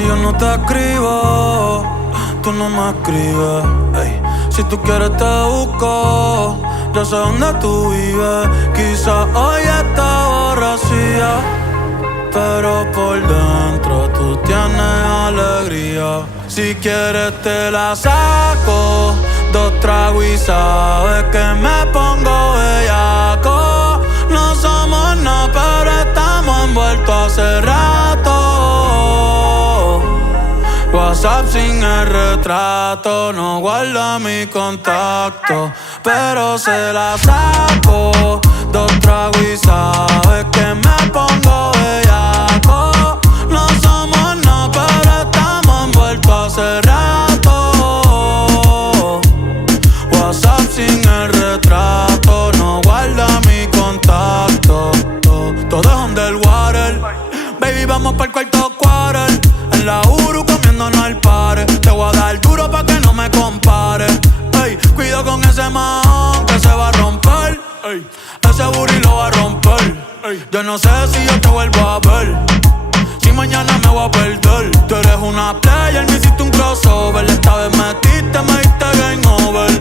Si yo no te escribo, tú no me escribes. Ey. Si tú quieres te busco, yo sé dónde tú vives. Quizás hoy está borracía, pero por dentro tú tienes alegría. Si quieres te la saco, 2 tragos y sabes que me pongo bellaco. No somos nada, pero estamos envueltos hace rato. WhatsApp sin el retrato, no guarda mi contacto, pero se la saco, 2 tragos y sabes que me pongo bellaco. No somos nada, pero estamos envueltos hace rato. WhatsApp sin el retrato, no guarda mi contacto. Todo es underwater, baby, vamos pa'l cuarto quarter. En la Uru comiéndonos al pare. Te voy a dar duro pa' que no me compare. Ey, cuido con ese man que se va a romper. Ey, ese booty lo va a romper. Ey, yo no sé si yo te vuelvo a ver, si mañana me voy a perder. Tú eres una player, me hiciste un crossover. Esta vez metiste, me diste game over.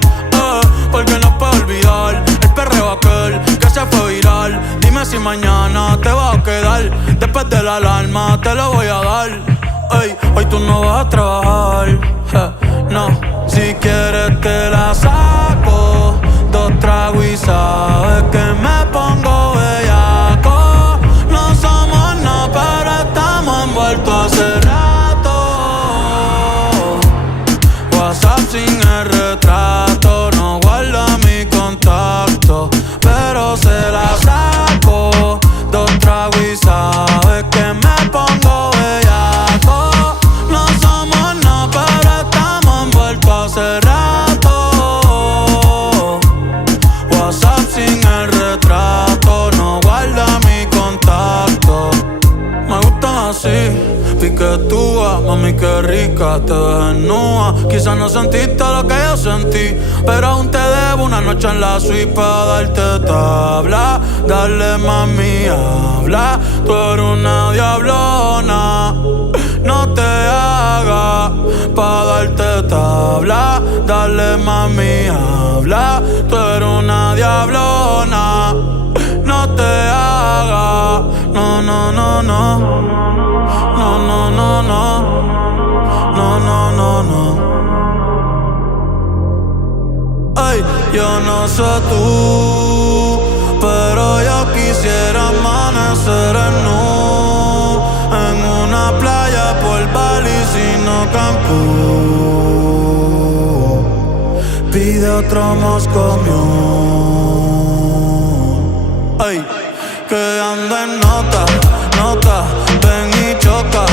Porque no puedo olvidar el perreo aquel que se fue viral. Dime si mañana te vas a quedar. Después de la alarma te lo voy a dar. Ey, hoy tú no vas a trabajar, no. Si quieres te la saco, 2 tragos y sabes que me pongo bellaco. No somos nada, pero estamos envueltos hace rato. WhatsApp sin el retrato, no guarda mi contacto, pero se la saco, 2 tragos y sabes que me pongo bellaco. No somos nada, pero estamos envueltos hace rato. WhatsApp sin el retrato, no guarda mi contacto. Me gustan así, piquetúa, mami qué rica, te ves desnuda. Quizás no sentiste lo que yo sentí, pero aún te debo una noche en la suite pa' darte tabla. Dale mami, habla, tú eres una diablona. No te hagas pa' darte tabla. Dale mami, habla, tú eres una diablona. No te hagas, no, no, no, no. No, no, no, no. No, no, no, no. Ay, yo no sé tú, pero yo quisiera amanecer en nu, en una playa por Bali, sino Cancún. Pide otro Moscow Mule. Ay, que ando en nota, nota. Ven y choca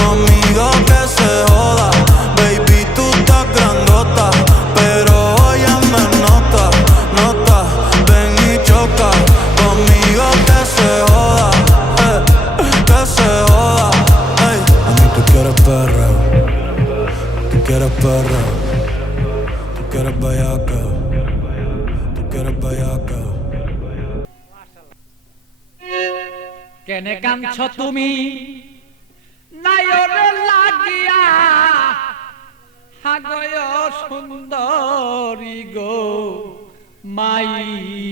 conmigo que se joda. Baby, tú estás grandota, pero hoy ando en nota, nota. Ven y choca conmigo que se joda, que se joda. Hey. Mami, tú quieres perreo, tú quieres perreo, tú quieres bellaca, tú quieres bellaca. কেনে কাঁদছ তুমি নায়রে লাগিয়া হাগয় সুন্দরী গো মাইয়া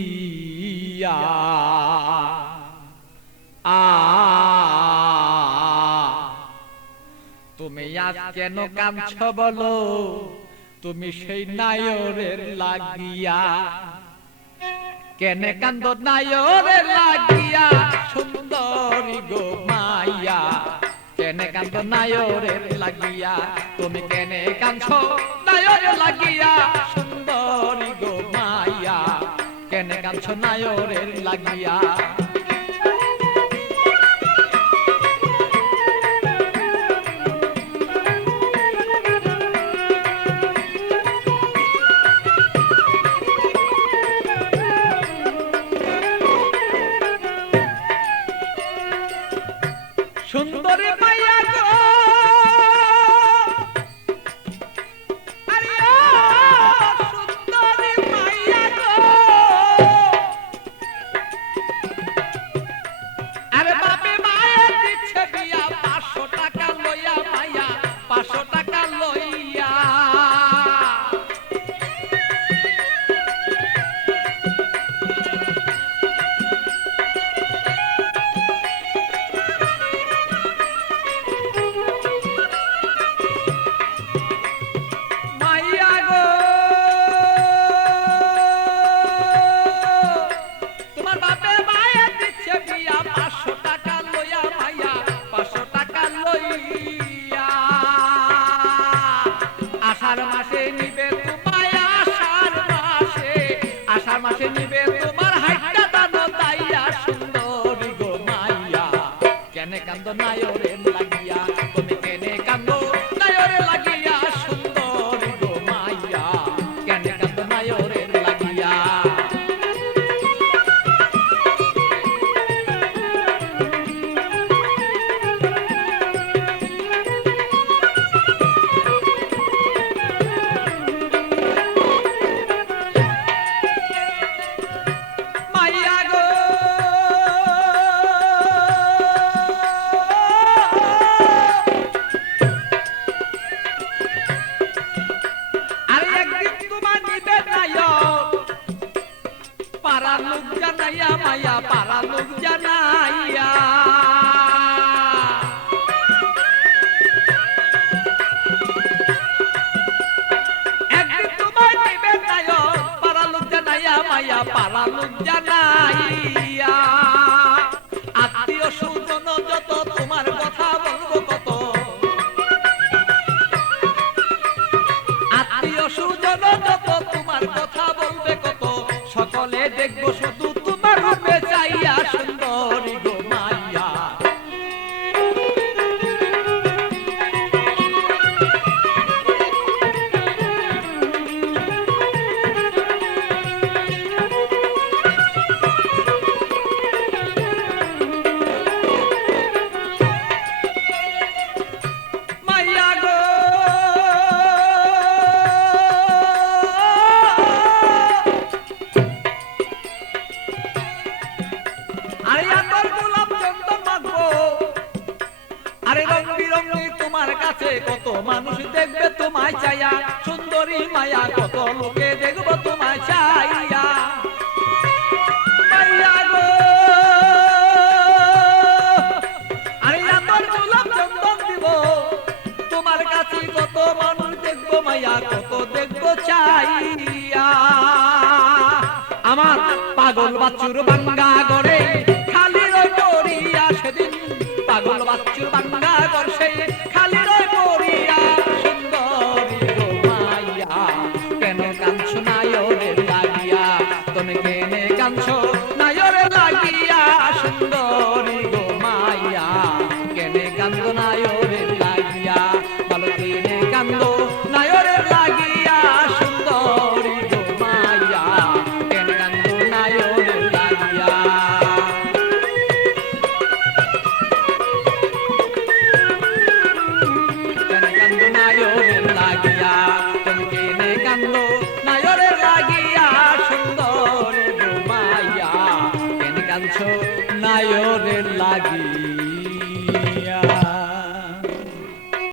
তুমি আজ কেন কাঁদছ বলো, তুমি সেই নায়রের লাগিয়া। কেনে কান্দ নায়রে লাগিয়া সুন্দরী গো মাইয়া। কেনে কান্দ নায়রে লাগিয়া, তুমি কেনে কাঁদছ নায়রে লাগিয়া সুন্দরী গো মাইয়া। কেনে কাঁদছ নায়রে লাগিয়া। সুন্দরী মাইয়া গো, আরে ও সুন্দরী মাইয়া গো, আষাঢ় মাসে নিবে তোমায় আষাঢ় মাসে নিবে তোমার হাইটা দানো দাইয়া সুন্দরী গো মাইয়া কেনে কান্দ নায়রে লাগিয়া তুমি কেনে কান্দ নায়রে লাগিয়া সুন্দরী গো মাইয়া কেনে কান্দ নায়রে লাগিয়া পারা লোক জানাইয়া মায়া পারা লোক জানাইয়া একদিন তোমায় নিবে নায়ক পারা লোক জানাইয়া মায়া পারা লোক জানাইয়া আত্মীয় স্বজন যত তোমার কথা বলবো কত আত্মীয় স্বজন যত তোমার কথা বলবে কত সকলে দেখবো শুধু তোমার রূপে চাইয়া সুন্দরী গো মাইয়া মাইয়া গো আরে রং বিরঙি তোমার কাছে কত মানুষ দেখবে তোমায় চাইয়া সুন্দরী মায়া কত লোকে দেখবো তোমায় চাইয়া মাইয়া গো আরে আমার গোলাপ চন্দন দিব তোমার কাছে কত মানুষ দেখবো মায়া কত দেখবো চাইয়া আমার পাগল বাছুর বাঙ্গা